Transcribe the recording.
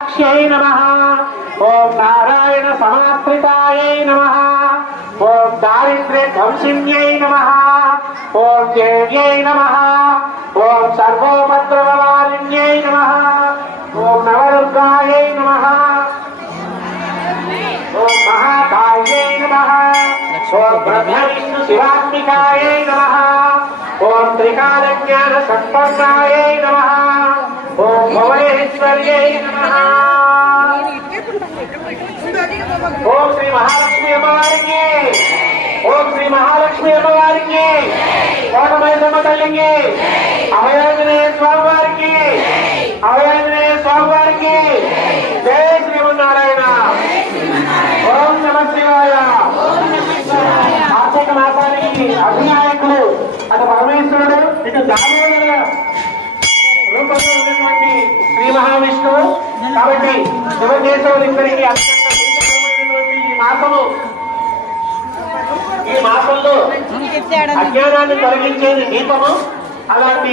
नमः। ओम नारायण समाश्रितायै नमः। ओम दारिद्र्य ध्वंसिन्यै नमः। ओम देव्यै नमः। ओम सर्वोपद्रववारिण्यै नमः। ओम नवदुर्गायै नमः। ओम महाकाल्यै नमः। ओम ब्रह्मविष्णु शिवात्मिकायै नमः। ओम त्रिकालज्ञान संपन्नायै नमः। ओम भुवनेश्वर्यै नमः। ओम श्री महालक्ष्मी अम्मवारिकी। ओम श्री महालक्ष्मी अम्मवारिकी। कोटमैसम्म तल्लिकी। अभयांजनेय स्वामी वारिकी। अभयांजनेय स्वामी वारिकी। जय श्रीमన్నారాయణ। ఓం నమః శివాయ। కార్తీక మాసానికి అధినాయకుడు అటు పరమేశ్వరుడు, ఇటు దామోదర రూపంలో ఉన్నటువంటి శ్రీ మహావిష్ణువు. కాబట్టి శివకేశవులిద్దరికీ అత్యంత ప్రీతికరమైనటువంటి ఈ మాసంలో అజ్ఞానాన్ని తొలగించేది దీపము. అలాంటి